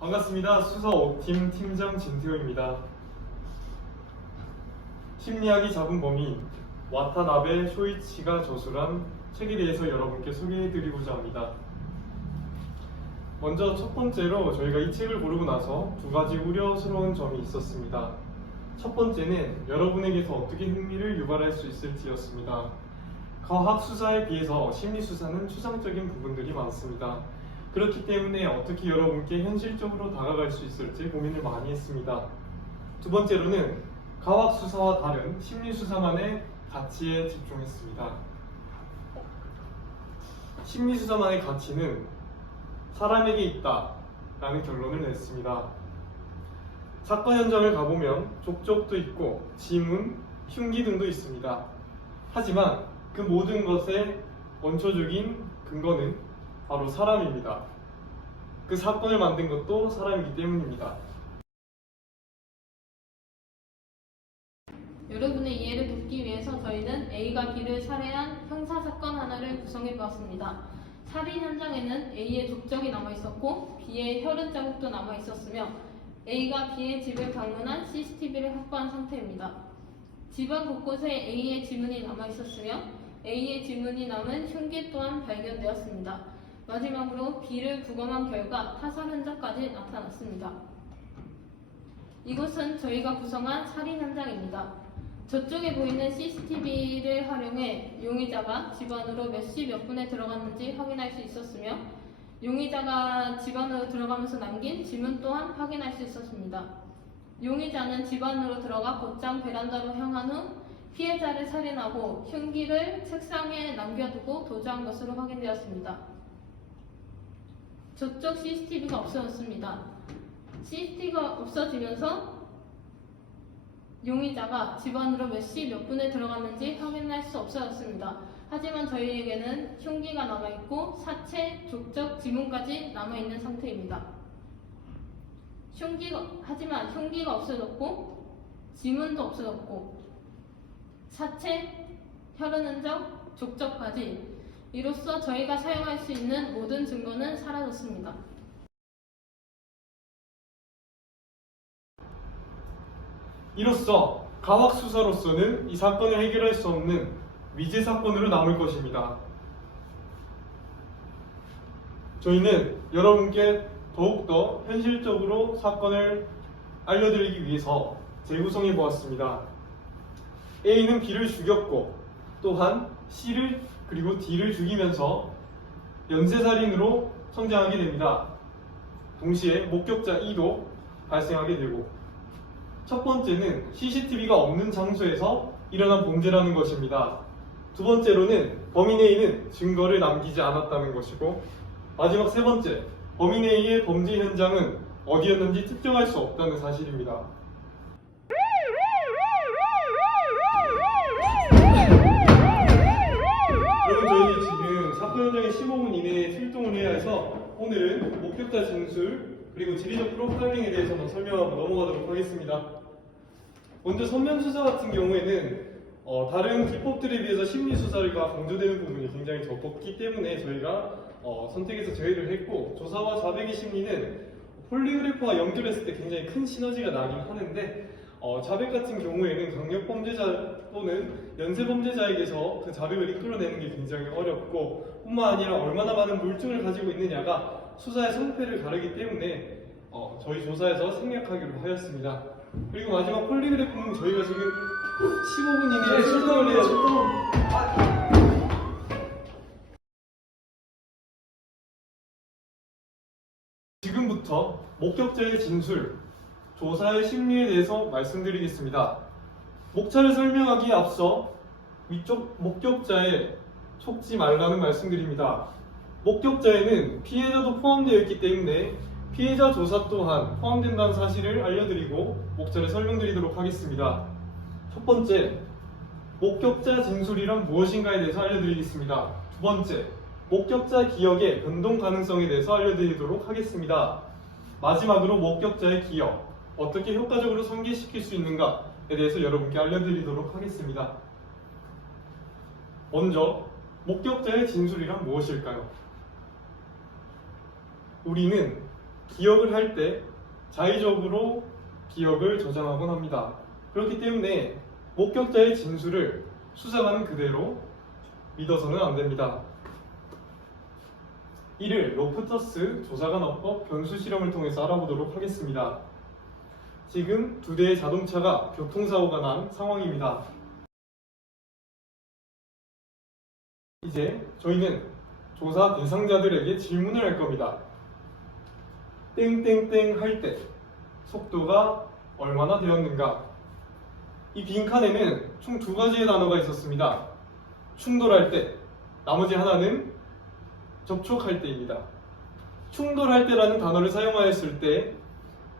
반갑습니다. 수사 5팀 팀장 진태호입니다. 심리학이 잡은 범인 와타나베 쇼이치가 저술한 책에 대해서 여러분께 소개해드리고자 합니다. 먼저 첫 번째로 저희가 이 책을 고르고 나서 두 가지 우려스러운 점이 있었습니다. 첫 번째는 여러분에게서 어떻게 흥미를 유발할 수 있을지였습니다. 과학 수사에 비해서 심리 수사는 추상적인 부분들이 많습니다. 그렇기 때문에 어떻게 여러분께 현실적으로 다가갈 수 있을지 고민을 많이 했습니다. 두 번째로는 과학 수사와 다른 심리 수사만의 가치에 집중했습니다. 심리 수사만의 가치는 사람에게 있다라는 결론을 냈습니다. 사건 현장을 가보면 족적도 있고 지문, 흉기 등도 있습니다. 하지만 그 모든 것의 원초적인 근거는 바로 사람입니다. 그 사건을 만든 것도 사람이기 때문입니다. 여러분의 이해를 돕기 위해서 저희는 A가 B를 살해한 형사사건 하나를 구성해 보았습니다. 살인 현장에는 A의 족적이 남아있었고 B의 혈흔 자국도 남아있었으며 A가 B의 집을 방문한 CCTV를 확보한 상태입니다. 집안 곳곳에 A의 지문이 남아있었으며 A의 지문이 남은 흉기 또한 발견되었습니다. 마지막으로 B를 부검한 결과 타살 흔적까지 나타났습니다. 이곳은 저희가 구성한 살인 현장입니다. 저쪽에 보이는 CCTV를 활용해 용의자가 집 안으로 몇 시 몇 분에 들어갔는지 확인할 수 있었으며 용의자가 집 안으로 들어가면서 남긴 지문 또한 확인할 수 있었습니다. 용의자는 집 안으로 들어가 곧장 베란다로 향한 후 피해자를 살인하고 흉기를 책상에 남겨두고 도주한 것으로 확인되었습니다. 저쪽 CCTV가 없어졌습니다. CCTV가 없어지면서 용의자가 집 안으로 몇 시 몇 분에 들어갔는지 확인할 수 없어졌습니다. 하지만 저희에게는 흉기가 남아있고 사체, 족적, 지문까지 남아있는 상태입니다. 하지만 흉기가 없어졌고 지문도 없어졌고 사체, 혈흔 흔적, 족적까지 이로써 저희가 사용할 수 있는 모든 증거는 사라졌습니다. 이로써 과학 수사로서는 이 사건을 해결할 수 없는 미제 사건으로 남을 것입니다. 저희는 여러분께 더욱더 현실적으로 사건을 알려드리기 위해서 재구성해 보았습니다. A는 B를 죽였고 또한 C를 그리고 D를 죽이면서 연쇄살인으로 성장하게 됩니다. 동시에 목격자 E도 발생하게 되고 첫 번째는 CCTV가 없는 장소에서 일어난 범죄라는 것입니다. 두 번째로는 범인 A는 증거를 남기지 않았다는 것이고 마지막 세 번째, 범인 A의 범죄 현장은 어디였는지 특정할 수 없다는 사실입니다. 여러분 저희 지금 사건 현장에 15분 이내에 출동을 해야 해서 오늘은 목격자 진술 그리고 지리적 프로파일링에 대해서만 설명하고 넘어가도록 하겠습니다. 먼저 선면수사 같은 경우에는 다른 기법들에 비해서 심리수사가 강조되는 부분이 굉장히 적었기 때문에 저희가 선택해서 제외를 했고 조사와 자백의 심리는 폴리그래프와 연결했을 때 굉장히 큰 시너지가 나긴 하는데 자백 같은 경우에는 강력범죄자 또는 연쇄범죄자에게서 그 자백을 이끌어내는 게 굉장히 어렵고 뿐만 아니라 얼마나 많은 물증을 가지고 있느냐가 수사의 성패를 가르기 때문에 저희 조사에서 생략하기로 하였습니다. 그리고 마지막 폴리그래프는 저희가 지금 15분 이내에 출동을 해야 지금부터 목격자의 진술, 조사의 심리에 대해서 말씀드리겠습니다. 목차를 설명하기에 앞서 위쪽 목격자에 속지 말라는 말씀드립니다. 목격자에는 피해자도 포함되어 있기 때문에 피해자 조사 또한 포함된다는 사실을 알려드리고 목차를 설명드리도록 하겠습니다. 첫 번째, 목격자 진술이란 무엇인가에 대해서 알려드리겠습니다. 두 번째, 목격자 기억의 변동 가능성에 대해서 알려드리도록 하겠습니다. 마지막으로 목격자의 기억, 어떻게 효과적으로 상기시킬 수 있는가에 대해서 여러분께 알려드리도록 하겠습니다. 먼저 목격자의 진술이란 무엇일까요? 우리는 기억을 할 때 자의적으로 기억을 저장하곤 합니다. 그렇기 때문에 목격자의 진술을 수사관은 그대로 믿어서는 안 됩니다. 이를 로프터스 조사관어법 변수 실험을 통해서 알아보도록 하겠습니다. 지금 두 대의 자동차가 교통사고가 난 상황입니다. 이제 저희는 조사 대상자들에게 질문을 할 겁니다. 땡땡땡 할 때 속도가 얼마나 되었는가? 이 빈칸에는 총 두 가지의 단어가 있었습니다. 충돌할 때, 나머지 하나는 접촉할 때입니다. 충돌할 때라는 단어를 사용하였을 때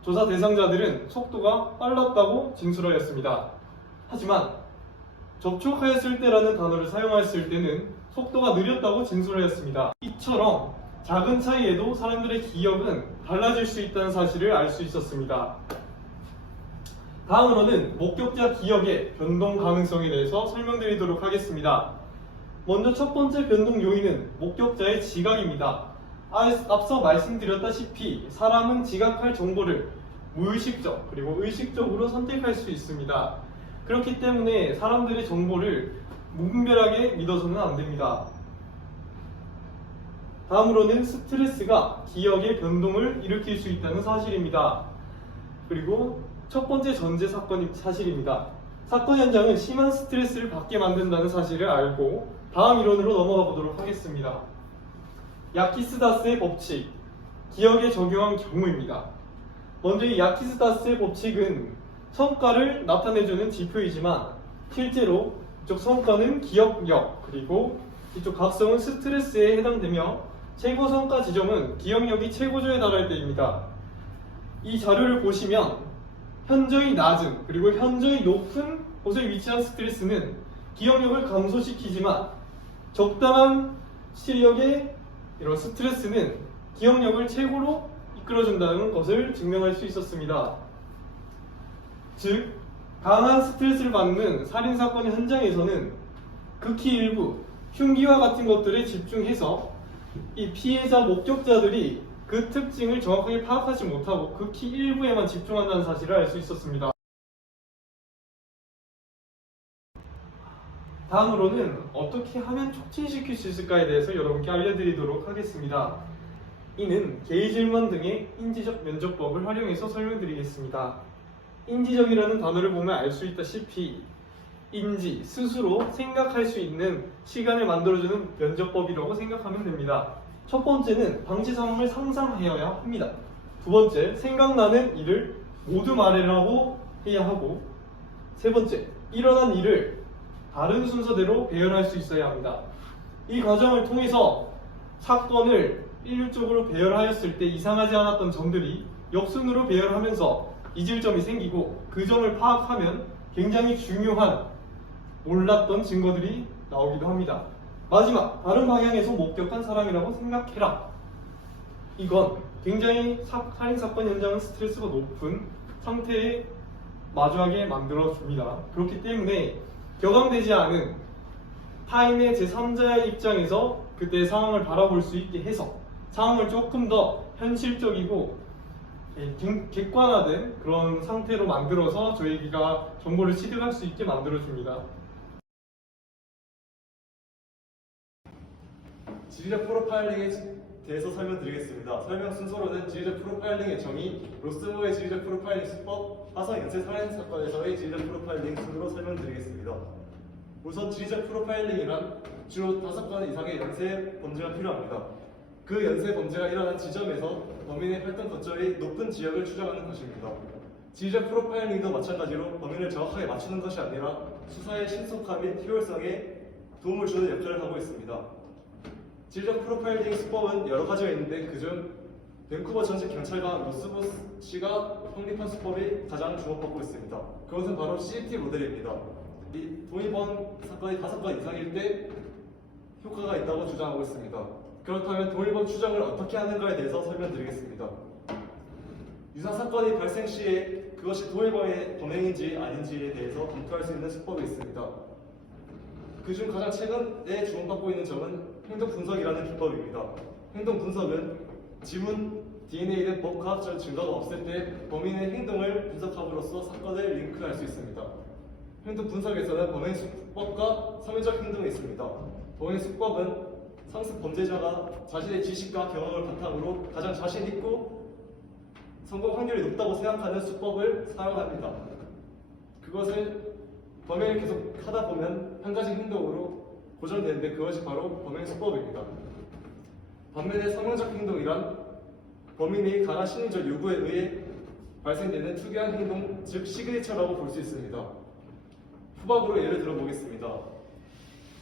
조사 대상자들은 속도가 빨랐다고 진술하였습니다. 하지만 접촉하였을 때라는 단어를 사용하였을 때는 속도가 느렸다고 진술하였습니다. 이처럼 작은 차이에도 사람들의 기억은 달라질 수 있다는 사실을 알 수 있었습니다. 다음으로는 목격자 기억의 변동 가능성에 대해서 설명드리도록 하겠습니다. 먼저 첫 번째 변동 요인은 목격자의 지각입니다. 앞서 말씀드렸다시피 사람은 지각할 정보를 무의식적 그리고 의식적으로 선택할 수 있습니다. 그렇기 때문에 사람들의 정보를 무분별하게 믿어서는 안 됩니다. 다음으로는 스트레스가 기억의 변동을 일으킬 수 있다는 사실입니다. 그리고 첫 번째 전제 사건이 사실입니다. 사건 현장은 심한 스트레스를 받게 만든다는 사실을 알고 다음 이론으로 넘어가 보도록 하겠습니다. 야키스다스의 법칙, 기억에 적용한 경우입니다. 먼저 이 야키스다스의 법칙은 성과를 나타내주는 지표이지만 실제로 이쪽 성과는 기억력 그리고 이쪽 각성은 스트레스에 해당되며 최고 성과 지점은 기억력이 최고조에 달할 때입니다. 이 자료를 보시면 현저히 낮은 그리고 현저히 높은 곳에 위치한 스트레스는 기억력을 감소시키지만 적당한 시력의 이런 스트레스는 기억력을 최고로 이끌어준다는 것을 증명할 수 있었습니다. 즉, 강한 스트레스를 받는 살인사건 현장에서는 극히 일부 흉기와 같은 것들에 집중해서 이 피해자 목격자들이 그 특징을 정확하게 파악하지 못하고 극히 일부에만 집중한다는 사실을 알 수 있었습니다. 다음으로는 어떻게 하면 촉진시킬 수 있을까에 대해서 여러분께 알려드리도록 하겠습니다. 이는 게이즐먼 등의 인지적 면접법을 활용해서 설명드리겠습니다. 인지적이라는 단어를 보면 알 수 있다시피 인지, 스스로 생각할 수 있는 시간을 만들어주는 면접법이라고 생각하면 됩니다. 첫 번째는 방치 상황을 상상해야 합니다. 두 번째, 생각나는 일을 모두 말하라고 해야 하고, 세 번째, 일어난 일을 다른 순서대로 배열할 수 있어야 합니다. 이 과정을 통해서 사건을 일률적으로 배열하였을 때 이상하지 않았던 점들이 역순으로 배열하면서 잊을 점이 생기고 그 점을 파악하면 굉장히 중요한 몰랐던 증거들이 나오기도 합니다. 마지막, 다른 방향에서 목격한 사람이라고 생각해라. 이건 굉장히 살인사건 현장은 스트레스가 높은 상태에 마주하게 만들어줍니다. 그렇기 때문에 격앙되지 않은 타인의 제3자의 입장에서 그때의 상황을 바라볼 수 있게 해서 상황을 조금 더 현실적이고 객관화된 그런 상태로 만들어서 저희가 정보를 취득할 수 있게 만들어줍니다. 지리적 프로파일링에 대해서 설명드리겠습니다. 설명 순서로는 지리적 프로파일링의 정의, 로스모의 지리적 프로파일링 수법, 화성 연쇄 살인 사건에서의 지리적 프로파일링 순으로 설명드리겠습니다. 우선 지리적 프로파일링이란 주로 5건 이상의 연쇄 범죄가 필요합니다. 그 연쇄 범죄가 일어난 지점에서 범인의 활동 거점이 높은 지역을 추정하는 것입니다. 지리적 프로파일링도 마찬가지로 범인을 정확하게 맞추는 것이 아니라 수사의 신속함 및 효율성에 도움을 주는 역할을 하고 있습니다. 지리적 프로파일링 수법은 여러 가지가 있는데 그중 밴쿠버 전직 경찰관 로스보스 씨가 확립한 수법이 가장 주목받고 있습니다. 그것은 바로 CCT 모델입니다. 이 동일범 사건이 5건 이상일 때 효과가 있다고 주장하고 있습니다. 그렇다면 동일범 추정을 어떻게 하는가에 대해서 설명드리겠습니다. 유사 사건이 발생 시에 그것이 동일범의 범행인지 아닌지에 대해서 검토할 수 있는 수법이 있습니다. 그중 가장 최근에 주목받고 있는 점은 행동 분석이라는 기법입니다. 행동 분석은 지문, DNA 등 법과학적 증거가 없을 때 범인의 행동을 분석함으로써 사건을 링크할 수 있습니다. 행동 분석에서는 범행 수법과 사회적 행동이 있습니다. 범행 수법은 상습 범죄자가 자신의 지식과 경험을 바탕으로 가장 자신 있고 성공 확률이 높다고 생각하는 수법을 사용합니다. 그것을 범행을 계속 하다 보면 한 가지 행동으로 고정되는데 그것이 바로 범행 수법입니다. 반면에 성형적 행동이란 범인이 강한 심리적 요구에 의해 발생되는 특이한 행동, 즉 시그니처라고 볼 수 있습니다. 후박으로 예를 들어 보겠습니다.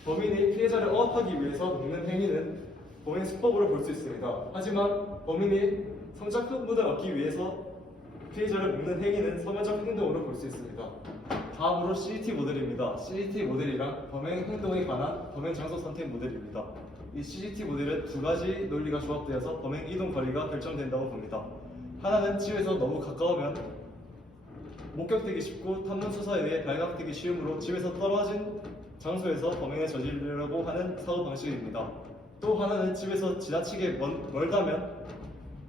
범인이 피해자를 억압하기 위해서 먹는 행위는 범행 수법으로 볼 수 있습니다. 하지만 범인이 성적 흥분을 얻기 위해서 피해자를 먹는 행위는 서면적 행동으로 볼 수 있습니다. 다음으로 CGT 모델입니다. CGT 모델이란 범행 행동에 관한 범행 장소 선택 모델입니다. 이 CGT 모델은 두 가지 논리가 조합되어서 범행 이동 거리가 결정된다고 봅니다. 하나는 집에서 너무 가까우면 목격되기 쉽고 탐문 수사에 의해 발각되기 쉬우므로 집에서 떨어진 장소에서 범행을 저지르려고 하는 사고 방식입니다. 또 하나는 집에서 지나치게 멀다면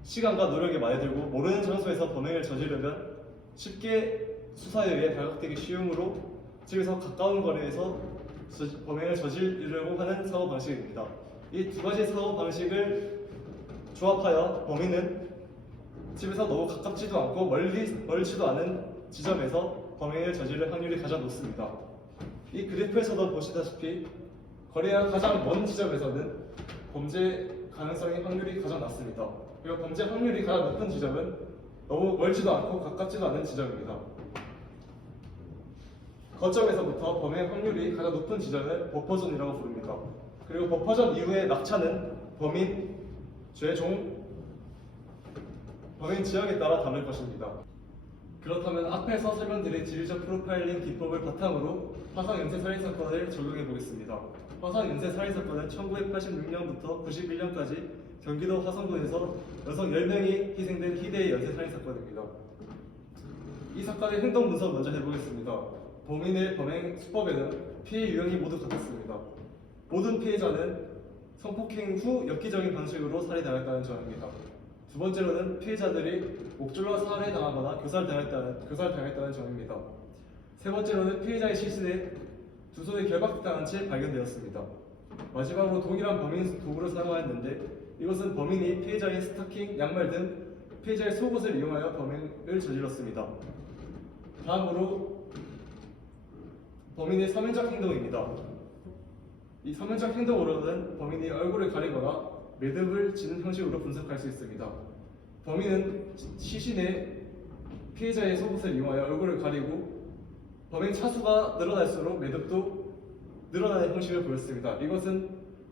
시간과 노력이 많이 들고 모르는 장소에서 범행을 저지르면 쉽게 수사에 의해 발각되기 쉬우므로 집에서 가까운 거리에서 범행을 저지르려고 하는 사고 방식입니다. 이 두 가지 사고 방식을 조합하여 범인은 집에서 너무 가깝지도 않고 멀지도 않은 지점에서 범행을 저지를 확률이 가장 높습니다. 이 그래프에서도 보시다시피 거리가 가장 먼 지점에서는 범죄 가능성의 확률이 가장 낮습니다. 그리고 범죄 확률이 가장 높은 지점은 너무 멀지도 않고 가깝지도 않은 지점입니다. 거점에서부터 범행 확률이 가장 높은 지점을 버퍼존이라고 부릅니다. 그리고 버퍼존 이후의 낙차는 범인, 죄종, 범행 지역에 따라 다를 것입니다. 그렇다면 앞에서 설명드린 지리적 프로파일링 기법을 바탕으로 화성 연쇄 살인 사건을 적용해 보겠습니다. 화성 연쇄 살인 사건은 1986년부터 91년까지 경기도 화성군에서 여성 10명이 희생된 희대의 연쇄 살인 사건입니다. 이 사건의 행동 분석 먼저 해보겠습니다. 범인의 범행 수법에는 피해 유형이 모두 같았습니다. 모든 피해자는 성폭행 후 엽기적인 방식으로 살해당했다는 점입니다. 두 번째로는 피해자들이 목줄로 살해당하거나 교살당했다는 점입니다. 세 번째로는 피해자의 시신에 두 손이 결박당한 채 발견되었습니다. 마지막으로 동일한 범인 도구를 사용하였는데 이것은 범인이 피해자의 스타킹, 양말 등 피해자의 속옷을 이용하여 범행을 저질렀습니다. 다음으로 범인의 서면적 행동입니다. 이 서면적 행동으로는 범인이 얼굴을 가리거나 매듭을 지는 형식으로 분석할 수 있습니다. 범인은 시신에 피해자의 속옷을 이용하여 얼굴을 가리고 범행 차수가 늘어날수록 매듭도 늘어나는 형식을 보였습니다. 이것은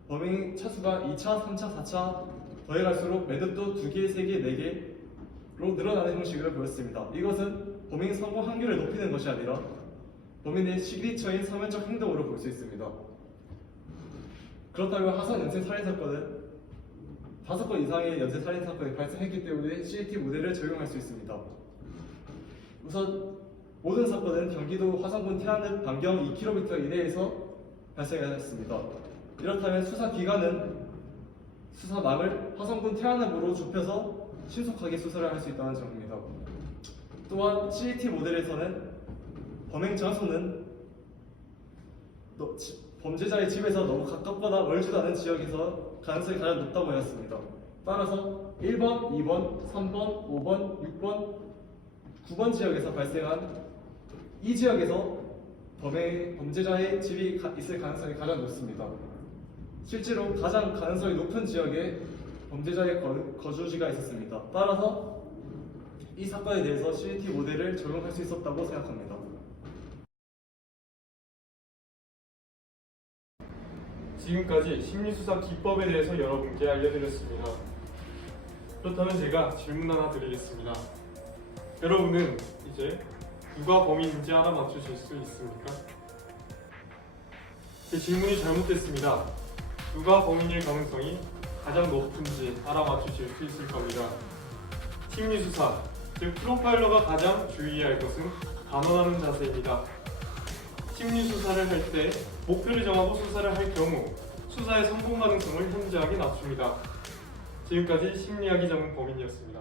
범행 차수가 2차, 3차, 4차 더해갈수록 매듭도 2개, 3개, 4개로 늘어나는 형식을 보였습니다. 이것은 범행 성공 확률을 높이는 것이 아니라 범인의 시그니처인 서면적 행동으로 볼 수 있습니다. 그렇다면 화성 연쇄 살인 사건은 5건 이상의 연쇄 살인 사건이 발생했기 때문에 CGT 모델을 적용할 수 있습니다. 우선 모든 사건은 경기도 화성군 태안읍 반경 2km 이내에서 발생하였습니다. 이렇다면 수사 기관은 수사망을 화성군 태안읍으로 좁혀서 신속하게 수사를 할 수 있다는 점입니다. 또한 CGT 모델에서는 범행 장소는 범죄자의 집에서 너무 가깝거나 멀지도 않은 지역에서 가능성이 가장 높다고 하였습니다. 따라서 1번, 2번, 3번, 5번, 6번, 9번 지역에서 발생한 이 지역에서 범죄자의 집이 있을 가능성이 가장 높습니다. 실제로 가장 가능성이 높은 지역에 범죄자의 거주지가 있었습니다. 따라서 이 사건에 대해서 CGT 모델을 적용할 수 있었다고 생각합니다. 지금까지 심리수사 기법에 대해서 여러분께 알려드렸습니다. 그렇다면 제가 질문 하나 드리겠습니다. 여러분은 이제 누가 범인인지 알아맞추실 수 있습니까? 제 질문이 잘못됐습니다. 누가 범인일 가능성이 가장 높은지 알아맞추실 수 있을 겁니다. 심리수사, 즉 프로파일러가 가장 주의해야 할 것은 단언하는 자세입니다. 심리수사를 할 때 목표를 정하고 수사를 할 경우 수사의 성공 가능성을 현저하게 낮춥니다. 지금까지 심리학이 전문 범인이었습니다.